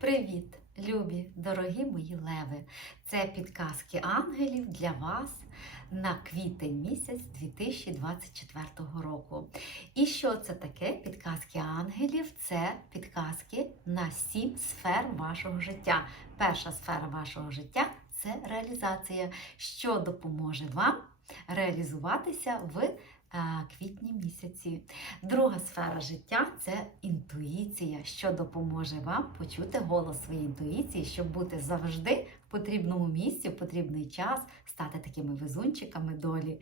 Привіт, любі, дорогі мої леви! Це підказки ангелів для вас на квітень місяць 2024 року. І що це таке? Підказки ангелів це підказки на сім сфер вашого життя. Перша сфера вашого життя це реалізація, що допоможе вам реалізуватися в квітні місяці. Друга сфера життя це інтуїція, що допоможе вам почути голос своєї інтуїції, щоб бути завжди в потрібному місці, в потрібний час, стати такими везунчиками долі.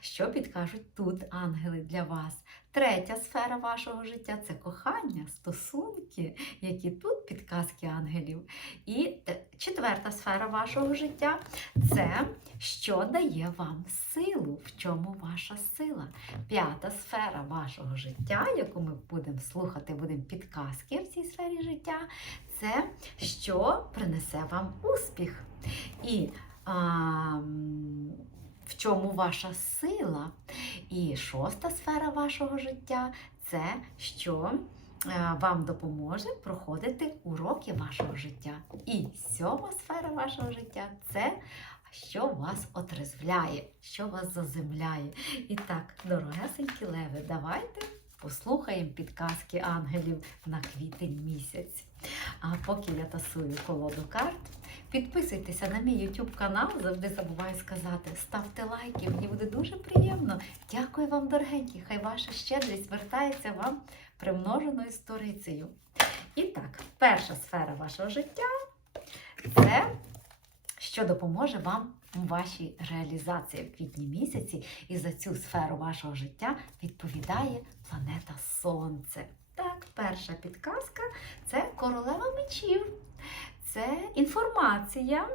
Що підкажуть тут ангели для вас? Третя сфера вашого життя це кохання, стосунки, які тут підказки ангелів. І четверта сфера вашого життя це що дає вам силу, в чому ваша сила. П'ята сфера вашого життя, яку ми будемо слухати, будемо підказки в цій сфері життя, це що принесе вам успіх. І а, в чому ваша сила. І шоста сфера вашого життя це що е, вам допоможе проходити уроки вашого життя. І сьома сфера вашого життя це що вас отрезвляє, що вас заземляє. І так, дорогесенькі леви, давайте послухаємо підказки ангелів на квітень місяць. А поки я тасую колоду карт, підписуйтеся на мій YouTube канал, завжди забуваю сказати, ставте лайки, мені буде дуже приємно. Дякую вам, дорогенькі, хай ваша щедрість вертається вам примноженою сторицею. І так, перша сфера вашого життя це що допоможе вам у вашій реалізації в квітні місяці. І за цю сферу вашого життя відповідає планета Сонце. Так, перша підказка це королева мечів. Це інформація,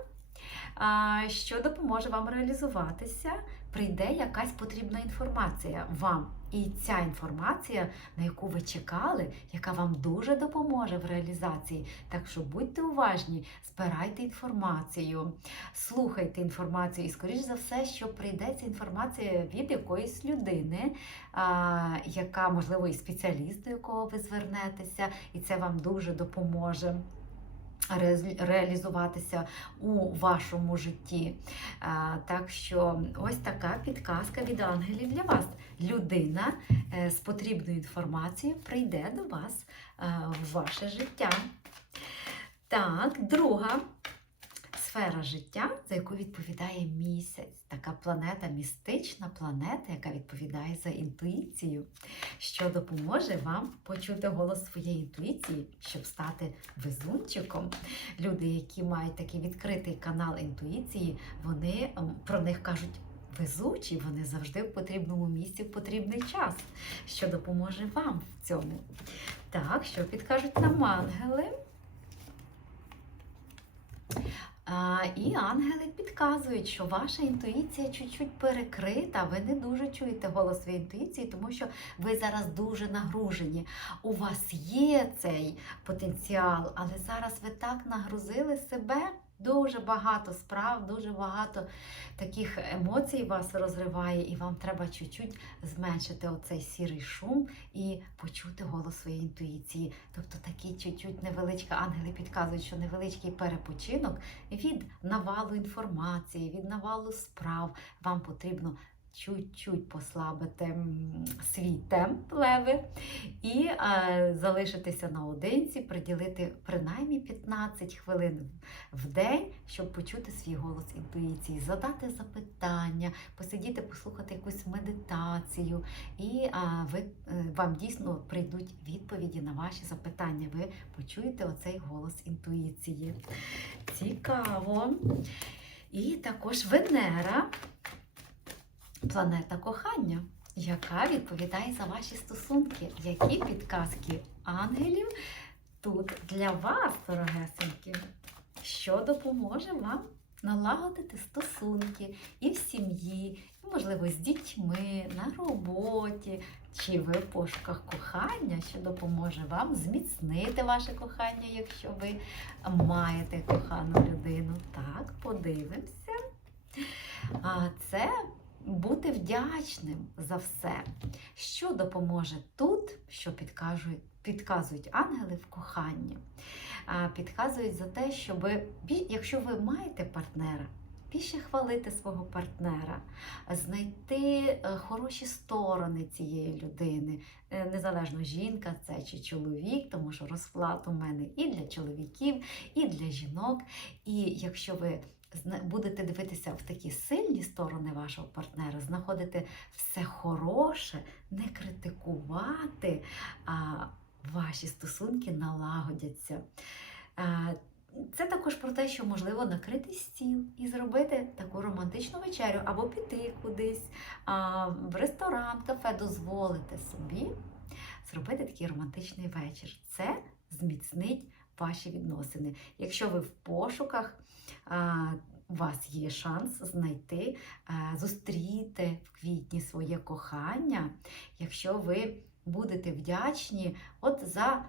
що допоможе вам реалізуватися. Прийде якась потрібна інформація вам. І ця інформація, на яку ви чекали, яка вам дуже допоможе в реалізації. Так що будьте уважні, збирайте інформацію, слухайте інформацію, і, скоріш за все, що прийде ця інформація від якоїсь людини, яка, можливо, і спеціаліст, до якого ви звернетеся, і це вам дуже допоможе реалізуватися у вашому житті. Так що ось така підказка від ангелів для вас. Людина е, з потрібною інформацією прийде до вас е, в ваше життя. Так, друга сфера життя, за яку відповідає місяць. Така планета, містична планета, яка відповідає за інтуїцію, що допоможе вам почути голос своєї інтуїції, щоб стати везунчиком. Люди, які мають такий відкритий канал інтуїції, вони ем, про них кажуть. Везучі, вони завжди в потрібному місці в потрібний час, що допоможе вам в цьому. Так, що підкажуть нам ангели? А, і ангели підказують, що ваша інтуїція чуть-чуть перекрита, ви не дуже чуєте голос своєї інтуїції, тому що ви зараз дуже нагружені. У вас є цей потенціал, але зараз ви так нагрузили себе. Дуже багато справ, дуже багато таких емоцій вас розриває, і вам треба чуть-чуть зменшити оцей сірий шум і почути голос своєї інтуїції. Тобто такий чуть-чуть невеличка, ангели підказують, що невеличкий перепочинок від навалу інформації, від навалу справ вам потрібно чуть-чуть послабити свій темп леви і е, залишитися наодинці, приділити принаймні 15 хвилин в день, щоб почути свій голос інтуїції, задати запитання, посидіти, послухати якусь медитацію, і а, ви, е, вам дійсно прийдуть відповіді на ваші запитання. Ви почуєте оцей голос інтуїції. Цікаво. І також Венера, планета кохання, яка відповідає за ваші стосунки. Які підказки ангелів тут для вас, дорогесенькі, що допоможе вам налагодити стосунки і в сім'ї, і, можливо, з дітьми, на роботі, чи ви в пошуках кохання, що допоможе вам зміцнити ваше кохання, якщо ви маєте кохану людину. Так, подивимося. А це бути вдячним за все, що допоможе тут, що підкажуть підказують ангели в коханні. Підказують за те, щоб якщо ви маєте партнера, більше хвалити свого партнера, знайти е, хороші сторони цієї людини. Е, Незалежно жінка це чи чоловік, тому що розклад у мене і для чоловіків, і для жінок. І якщо ви будете дивитися в такі сильні сторони вашого партнера, знаходити все хороше, не критикувати, а ваші стосунки налагодяться. Е, Це також про те, що можливо накрити стіл і зробити таку романтичну вечерю, або піти кудись в ресторан, кафе, дозволити собі зробити такий романтичний вечір. Це зміцнить ваші відносини. Якщо ви в пошуках, у вас є шанс знайти, зустріти в квітні своє кохання, якщо ви будете вдячні от за.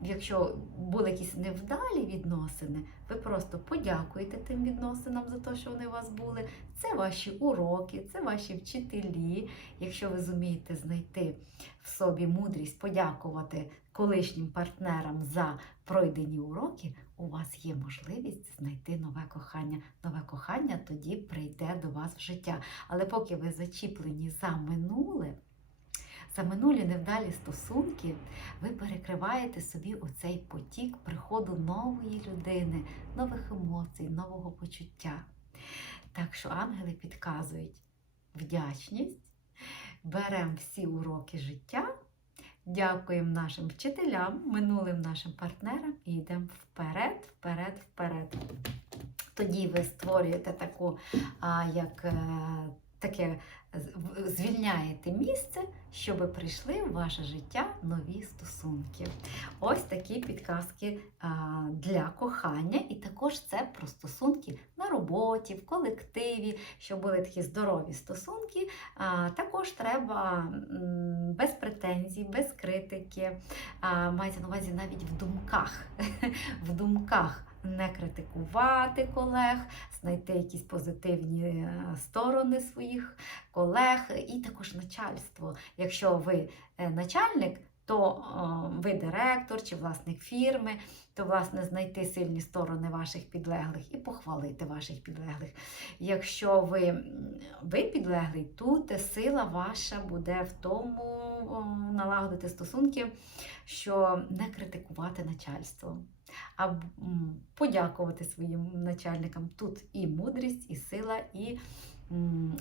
Якщо були якісь невдалі відносини, ви просто подякуєте тим відносинам за те, що вони у вас були. Це ваші уроки, це ваші вчителі. Якщо ви зумієте знайти в собі мудрість, подякувати колишнім партнерам за пройдені уроки, у вас є можливість знайти нове кохання. Нове кохання тоді прийде до вас в життя. Але поки ви зачіплені за минуле, за минулі невдалі стосунки, ви перекриваєте собі оцей потік приходу нової людини, нових емоцій, нового почуття. Так що ангели підказують вдячність, беремо всі уроки життя, дякуємо нашим вчителям, минулим нашим партнерам і йдемо вперед, вперед, вперед. Тоді ви створюєте таку, як е, таке звільняєте місце, щоб прийшли в ваше життя нові стосунки. Ось такі підказки для кохання, і також це про стосунки на роботі, в колективі, щоб були такі здорові стосунки. Також треба без претензій, без критики. Мається на увазі навіть в думках. в думках не критикувати колег, знайти якісь позитивні е, сторони своїх колег і також начальство. Якщо ви е, начальник, то ви директор чи власник фірми, то власне знайти сильні сторони ваших підлеглих і похвалити ваших підлеглих. Якщо ви, ви підлеглий, тут сила ваша буде в тому налагодити стосунки, що не критикувати начальство. А подякувати своїм начальникам. Тут і мудрість, і сила, і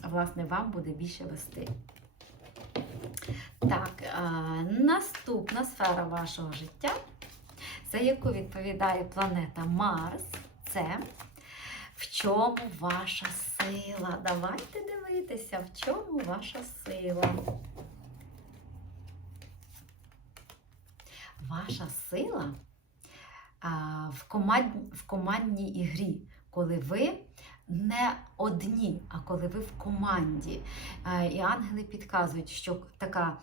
власне вам буде більше вести. Так, наступна сфера вашого життя, за яку відповідає планета Марс, це в чому ваша сила. Давайте дивитися, в чому ваша сила. Ваша сила в, команд, в командній ігрі, коли ви не одні, а коли ви в команді. І ангели підказують, що така.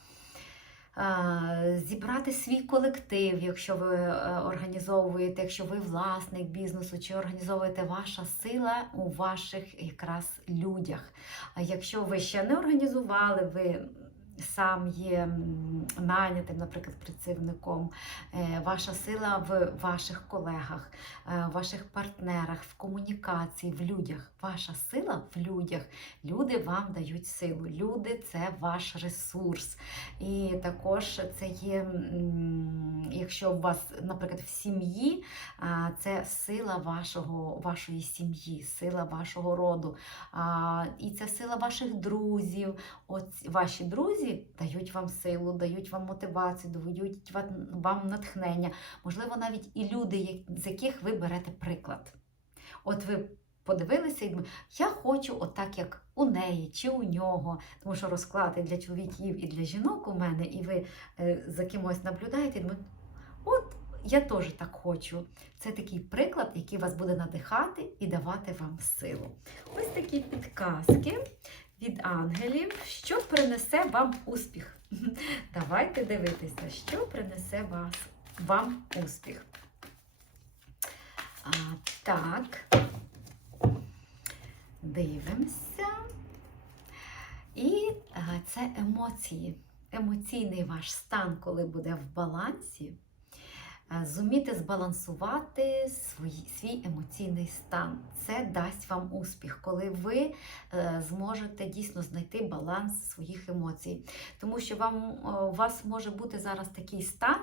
Зібрати свій колектив, якщо ви е, організовуєте, якщо ви власник бізнесу, чи організовуєте ваша сила у ваших якраз людях. Якщо ви ще не організували, ви сам є м, нанятим, наприклад, працівником, е, ваша сила в ваших колегах, е, в ваших партнерах, в комунікації, в людях. Ваша сила в людях. Люди вам дають силу. Люди це ваш ресурс. І також це є, якщо у вас, наприклад, в сім'ї, це сила вашого, вашої сім'ї, сила вашого роду. І це сила ваших друзів. От ваші друзі дають вам силу, дають вам мотивацію, дають вам- вам натхнення. Можливо, навіть і люди, з яких ви берете приклад. От ви подивилися і думаєте, я хочу отак, як у неї чи у нього, тому що розклади для чоловіків і для жінок у мене, і ви е, за кимось наблюдаєте, і думаєте, от я теж так хочу. Це такий приклад, який вас буде надихати і давати вам силу. Ось такі підказки від ангелів, що принесе вам успіх. Давайте дивитися, що принесе вас, вам успіх. А, так, дивимося. І а, це емоції. емоційний ваш стан, коли буде в балансі, зуміти збалансувати свій, свій емоційний стан. Це дасть вам успіх, коли ви е, зможете дійсно знайти баланс своїх емоцій. Тому що вам, е, у вас може бути зараз такий стан,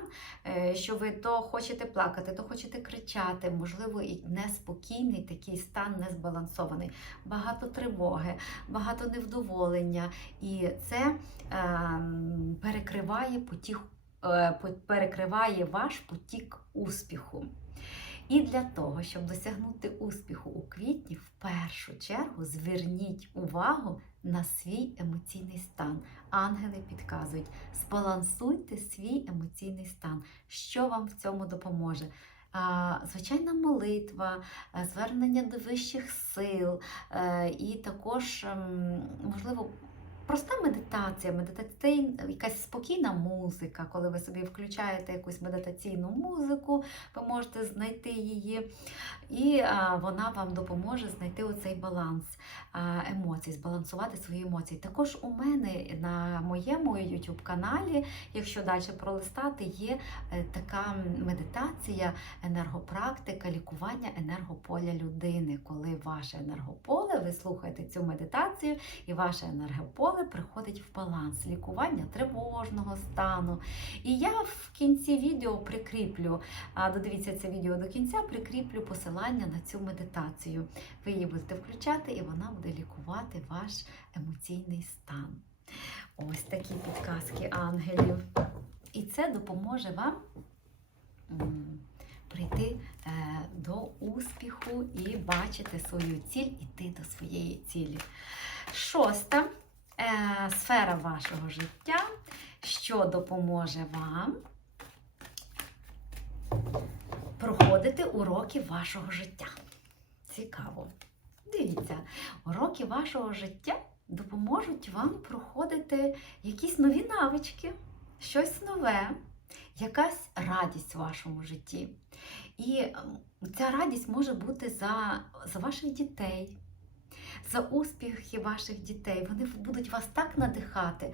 е, що ви то хочете плакати, то хочете кричати, можливо, і неспокійний такий стан незбалансований, багато тривоги, багато невдоволення. І це ем, перекриває потік, е, по- перекриває ваш потік успіху. І для того, щоб досягнути успіху у квітні, в першу чергу зверніть увагу на свій емоційний стан. Ангели підказують, збалансуйте свій емоційний стан. Що вам в цьому допоможе? Звичайна молитва, е, звернення до вищих сил, е, і також, ем, можливо, проста медитація, медитаційна, якась спокійна музика, коли ви собі включаєте якусь медитаційну музику, ви можете знайти її, і вона вам допоможе знайти оцей баланс емоцій, збалансувати свої емоції. Також у мене на моєму YouTube каналі, якщо далі пролистати, є е, така медитація, енергопрактика, лікування енергополя людини. Коли ваше енергополе, ви слухаєте цю медитацію, і ваше енергополе приходить в баланс, лікування тривожного стану. І я в кінці відео прикріплю, додивіться це відео до кінця, прикріплю посилання на цю медитацію. Ви її будете включати, і вона буде лікувати ваш емоційний стан. Ось такі підказки ангелів. І це допоможе вам прийти е, до успіху і бачити свою ціль, іти до своєї цілі. Шоста сфера вашого життя, що допоможе вам проходити уроки вашого життя. Цікаво. Дивіться, уроки вашого життя допоможуть вам проходити якісь нові навички, щось нове, якась радість в вашому житті. І ем, ця радість може бути за, за ваших дітей, за успіхи ваших дітей. Вони будуть вас так надихати,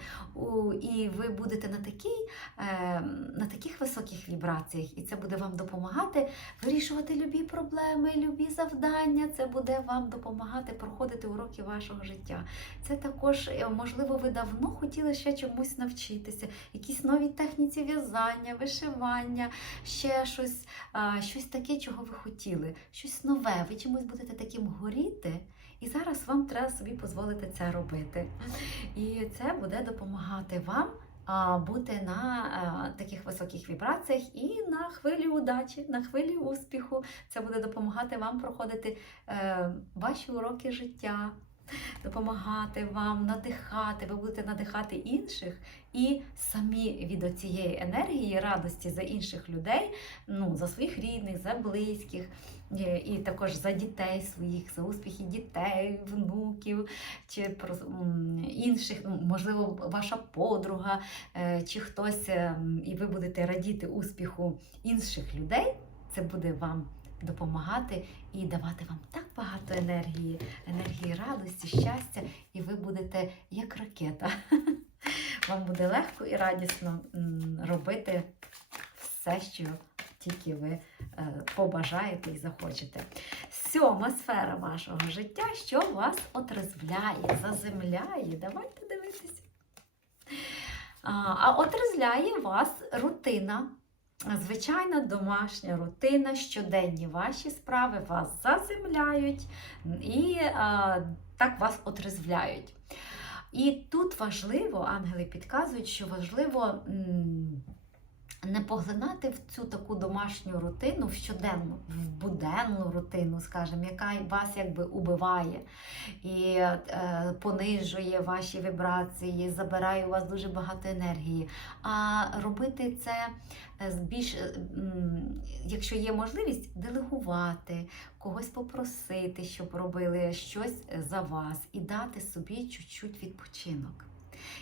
і ви будете на, такій, е, на таких високих вібраціях, і це буде вам допомагати вирішувати любі проблеми, любі завдання. Це буде вам допомагати проходити уроки вашого життя. Це також, е, можливо, ви давно хотіли ще чомусь навчитися, якісь нові техніці в'язання, вишивання, ще щось, щось таке, чого ви хотіли, щось нове. Ви чимось будете таким горіти. І зараз вам треба собі дозволити це робити. І це буде допомагати вам бути на а, таких високих вібраціях і на хвилі удачі, на хвилі успіху. Це буде допомагати вам проходити е, ваші уроки життя, допомагати вам надихати. Ви будете надихати інших і самі від цієї енергії, радості за інших людей, ну, за своїх рідних, за близьких. І також за дітей своїх, за успіхи дітей, внуків чи про інших, ну, можливо, ваша подруга е, чи хтось, е, і ви будете радіти успіху інших людей. Це буде вам допомагати і давати вам так багато енергії, енергії радості, щастя, і ви будете як ракета. Вам буде легко і радісно робити все, що тільки ви е, побажаєте і захочете. Сьома сфера вашого життя, що вас отрезвляє, заземляє. Давайте дивитися. А, отрезвляє вас рутина. Звичайна домашня рутина, щоденні ваші справи вас заземляють і а, так вас отрезвляють. І тут важливо, ангели підказують, що важливо м, не поглинати в цю таку домашню рутину, в щоденну, в буденну рутину, скажімо, яка вас якби убиває і е, понижує ваші вібрації, забирає у вас дуже багато енергії. А робити це е, більш, е, якщо є можливість, делегувати, когось попросити, щоб робили щось за вас, і дати собі чуть-чуть відпочинок.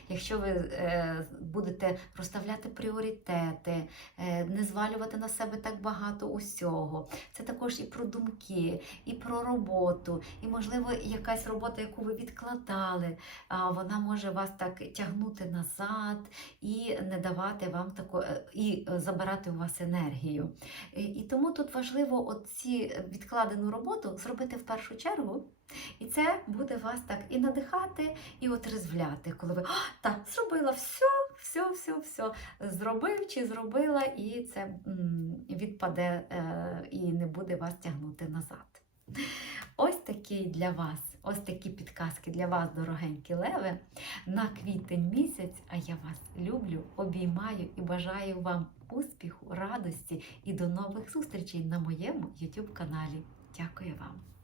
Якщо ви е, будете розставляти пріоритети, е, не звалювати на себе так багато усього, це також і про думки, і про роботу, і, можливо, якась робота, яку ви відкладали, а вона може вас так тягнути назад і не давати вам тако, е, і забирати у вас енергію. І тому тут важливо оці відкладену роботу зробити в першу чергу. І це буде вас так і надихати, і отрезвляти, коли ви «А, так, зробила все, все, все, все. Зробив чи зробила, і це відпаде е, і не буде вас тягнути назад. Ось такі для вас, ось такі підказки для вас, дорогенькі леви, на квітень місяць. А я вас люблю, обіймаю і бажаю вам успіху, радості і до нових зустрічей на моєму YouTube каналі. Дякую вам!